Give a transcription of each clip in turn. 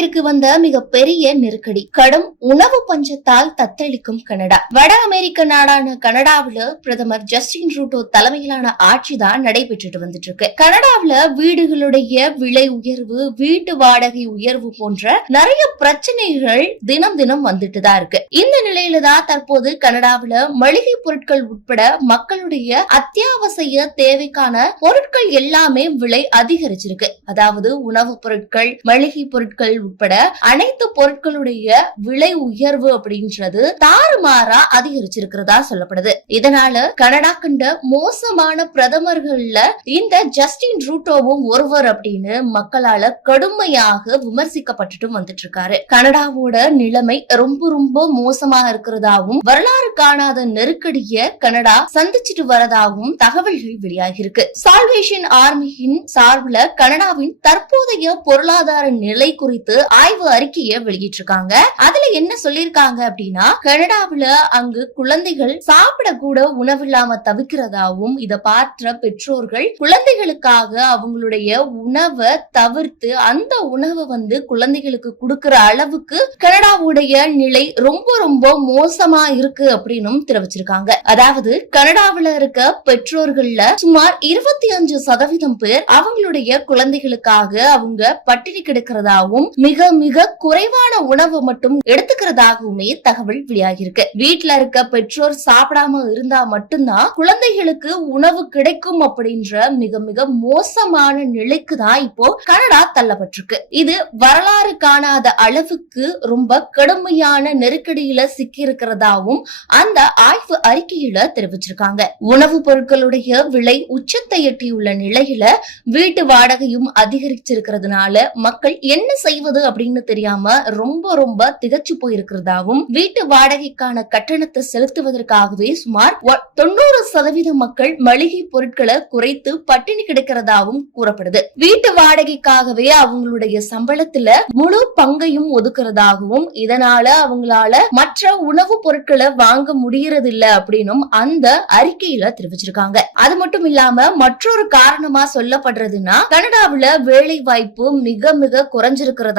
கனடாவிற்கு வந்த மிகப்பெரிய நெருக்கடி. கடும் உணவு பஞ்சத்தால் தத்தளிக்கும் கனடா. வட அமெரிக்க நாடான கனடாவுல பிரதமர் ஜஸ்டின் ரூட்டோ தலைமையிலான ஆட்சி தான் நடைபெற்றுட்டு வந்துட்டு இருக்கு கனடாவில வீடுகளுடைய விலை உயர்வு வீட்டு வாடகை உயர்வு போன்ற நிறைய பிரச்சனைகள் தினம் தினம் வந்துட்டு தான் இருக்கு. இந்த நிலையில தான் தற்போது கனடாவுல மளிகை பொருட்கள் உட்பட மக்களுடைய அத்தியாவசிய தேவைக்கான பொருட்கள் எல்லாமே விலை அதிகரிச்சிருக்கு. அதாவது உணவுப் பொருட்கள் மளிகை பொருட்கள் உட்பட அனைத்து பொருட்களுடைய விலை உயர்வு அப்படின்றது தாறுமாறா அதிகரிச்சிருக்கிறதா சொல்லப்படுது. இதனால கனடா கண்ட மோசமான பிரதமர்கள்ல இந்த ஜஸ்டின் ரூட்டோவும் ஒருவர் அப்படின்னு மக்களால கடுமையாக விமர்சிக்கப்பட்டுட்டு வந்துட்டு இருக்காரு கனடாவோட நிலைமை ரொம்ப ரொம்ப மோசமா இருக்கிறதாவும் வரலாறு காணாத நெருக்கடிய கனடா சந்திச்சிட்டு வரதாகவும் தகவல்கள் வெளியாகிருக்கு சால்வேஷன் ஆர்மியின் சார்பில் கனடாவின் தற்போதைய பொருளாதார நிலை குறித்து ஆய்வு அறிக்கையை வெளியிட்டிருக்காங்க. அதுல என்ன சொல்லிருக்காங்க அப்படின்னா கனடாவுல அங்கு குழந்தைகள் சாப்பிட கூட உணவில்லாம தவிக்கிறதாவும் இத பார்த்த பெற்றோர்கள் குழந்தைகளுக்காக அவங்களுடைய உணவை தவிர்த்து அந்த உணவை வந்து குழந்தைகளுக்கு கொடுக்கிற அளவுக்கு கனடாவுடைய நிலை ரொம்ப ரொம்ப மோசமா இருக்கு அப்படின்னு தெரிவிச்சிருக்காங்க. அதாவது கனடாவுல இருக்க பெற்றோர்கள்ல சுமார் இருபத்தி அஞ்சு சதவீதம் பேர் அவங்களுடைய குழந்தைகளுக்காக அவங்க பட்டினி கிடக்கிறதாவும் மிக மிக குறைவான உணவு மட்டும் எடுத்துக்கிறதாகவுமே தகவல் வெளியாகிருக்கு வீட்டுல இருக்க பெற்றோர் சாப்பிடாம இருந்தா மட்டும்தான் குழந்தைகளுக்கு உணவு கிடைக்கும் அப்படின்ற மிக மிக மோசமான நிலைக்கு தான் இப்போ கனடா தள்ளப்பட்டிருக்கு. இது வரலாறு காணாத அளவுக்கு ரொம்ப கடுமையான நெருக்கடியில சிக்கி இருக்கிறதாவும் அந்த ஆய்வு அறிக்கையில தெரிவிச்சிருக்காங்க. உணவுப் பொருட்களுடைய விலை உச்சத்தை எட்டியுள்ள நிலையில வீட்டு வாடகையும் அதிகரிச்சிருக்கிறதுனால மக்கள் என்ன செய்வது அப்படின்னு தெரியாம ரொம்ப ரொம்ப திகச்சு போயிருக்கிறதாவும் வீட்டு வாடகைக்கான கட்டணத்தை செலுத்துவதற்காகவே சுமார் தொண்ணூறு சதவீத மக்கள் மளிகை பொருட்களை குறைத்து பட்டினி கிடக்கிறதாவும் கூறப்படுது. வீட்டு வாடகைக்காகவே அவங்களுடைய சம்பளத்துல முழு பங்கையும் ஒதுக்குறதாகவும் இதனால அவங்களால மற்ற உணவு பொருட்களை வாங்க முடியறதில்ல அப்படின்னும் அந்த அறிக்கையில தெரிவிச்சிருக்காங்க. அது மட்டும் இல்லாம மற்றொரு காரணமா சொல்லப்படுறதுன்னா கனடாவுல வேலை வாய்ப்பு மிக மிக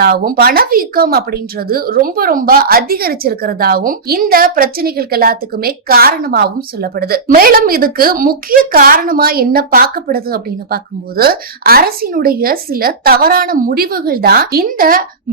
இருக்கிறதாவும் பணவீக்கம் அப்படின்றது ரொம்ப ரொம்ப அதிகரிச்சிருக்கிறதாவும் இந்த பிரச்சனைகள் எல்லாத்துக்குமே காரணமாகவும் சொல்லப்படுது. மேலும் இதுக்கு முக்கிய காரணமா என்ன பார்க்கப்படுது அப்படின்னு பார்க்கும்போது அரசினுடைய சில தவறான முடிவுகள் தான் இந்த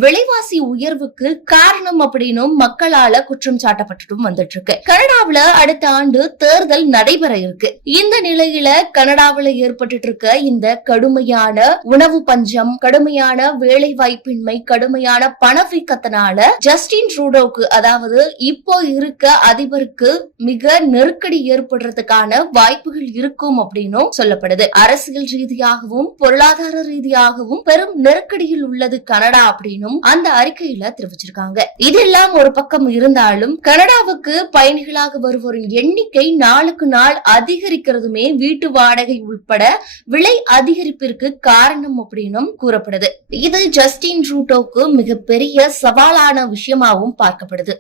விலைவாசி உயர்வுக்கு காரணம் அப்படின்னும் மக்களால குற்றம் சாட்டப்பட்டுட்டும் வந்துட்டு இருக்கு கனடாவில அடுத்த ஆண்டு தேர்தல் நடைபெற இருக்கு. இந்த நிலையில கனடாவில ஏற்பட்டு இருக்க இந்த கடுமையான உணவு பஞ்சம் கடுமையான வேலை வாய்ப்பின்மை கடுமையான பணவீக்கத்தினால ஜஸ்டின் ட்ரூடோக்கு அதாவது இப்போ இருக்க அதிபருக்கு மிக நெருக்கடி ஏற்படுறதுக்கான வாய்ப்புகள் இருக்கும் அப்படின்னும் சொல்லப்படுது. அரசியல் ரீதியாகவும் பொருளாதார ரீதியாகவும் பெரும் நெருக்கடியில் உள்ளது கனடா அப்படின்னும் அந்த அறிக்கையில தெரிவிச்சிருக்காங்க. இதெல்லாம் ஒரு பக்கம் இருந்தாலும் கனடாவுக்கு பயணிகளாக வருவோரின் எண்ணிக்கை நாளுக்கு நாள் அதிகரிக்கிறதுமே வீட்டு வாடகை உட்பட விலை அதிகரிப்பிற்கு காரணம் அப்படின்னும் கூறப்படுது. இது ஜஸ்டின் ரூட்டோக்கு மிகப்பெரிய சவாலான விஷயமாவும் பார்க்கப்படுது.